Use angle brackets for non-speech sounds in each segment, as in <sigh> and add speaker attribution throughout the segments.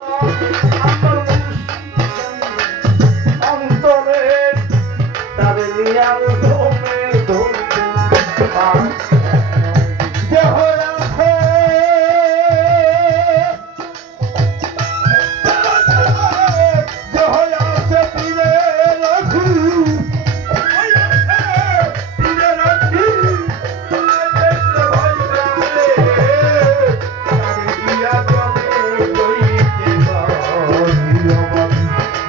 Speaker 1: Música <laughs>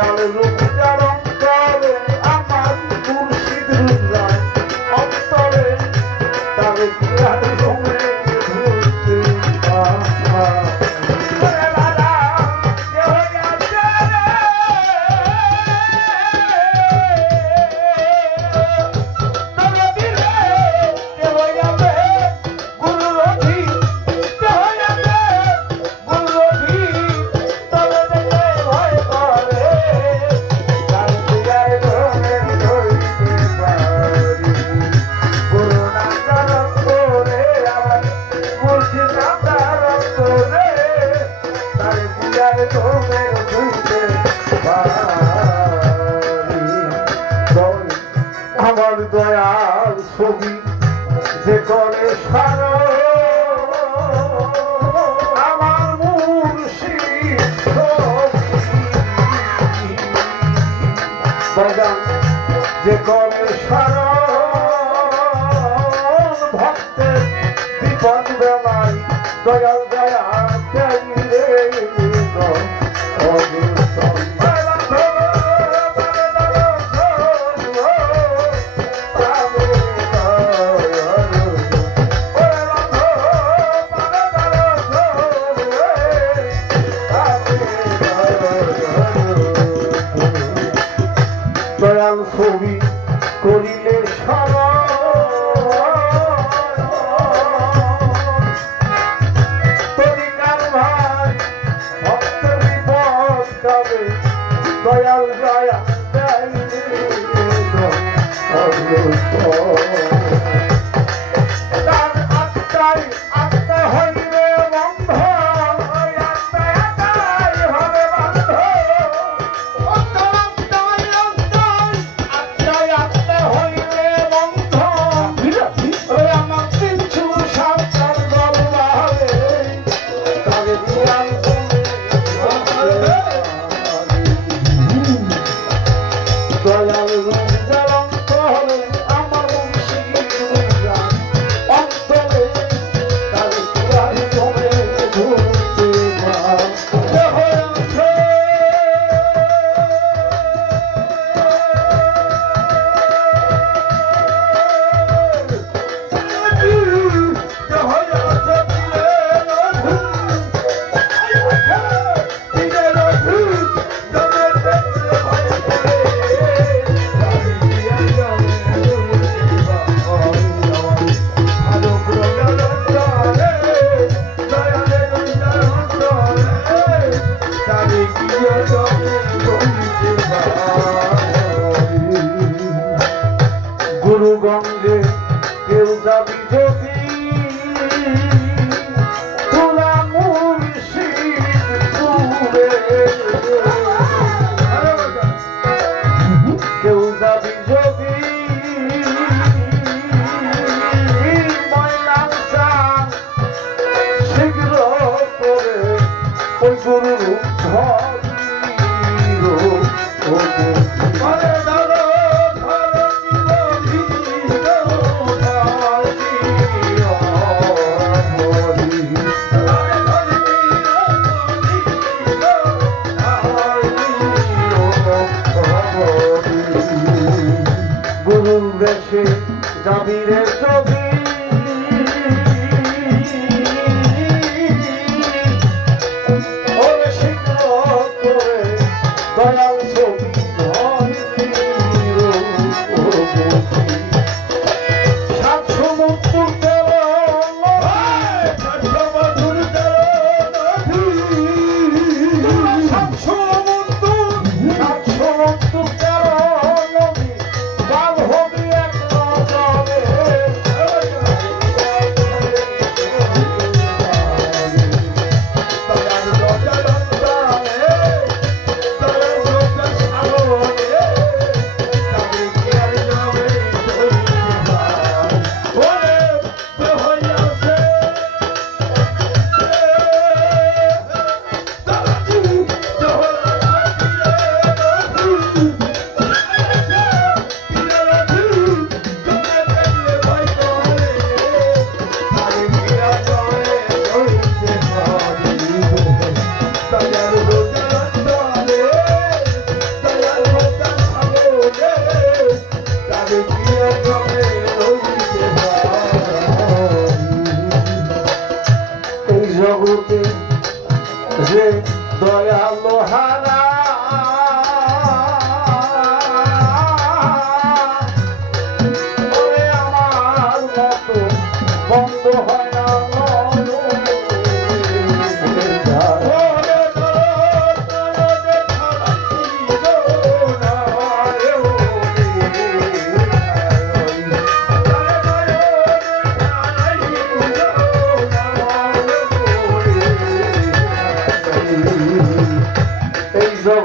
Speaker 1: aleluya. ছবি যে করে সারা। যে করে সারা। ভক্তের বিপদ বেলায় দয়াল বানান ছবি করিলে সারা দয়াল দয়া দয়াল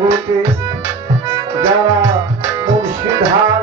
Speaker 1: জগতে যারা মুর্শিধার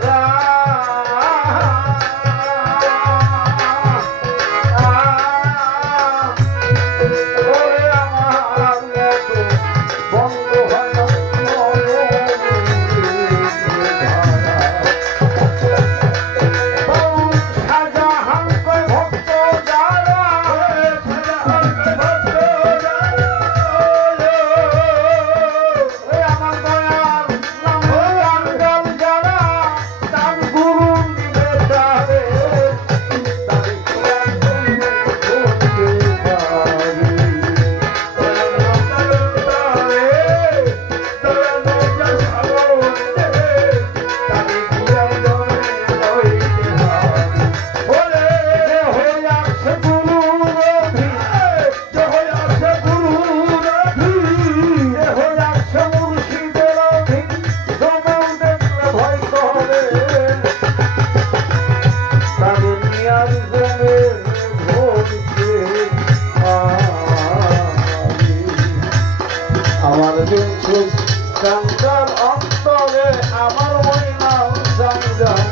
Speaker 1: সংসার অন্তরে আমার ওই নাম সংসার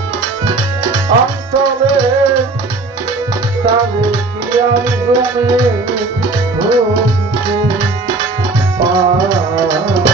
Speaker 1: অন্তরে তাহলে কি আর জমে পাওয়া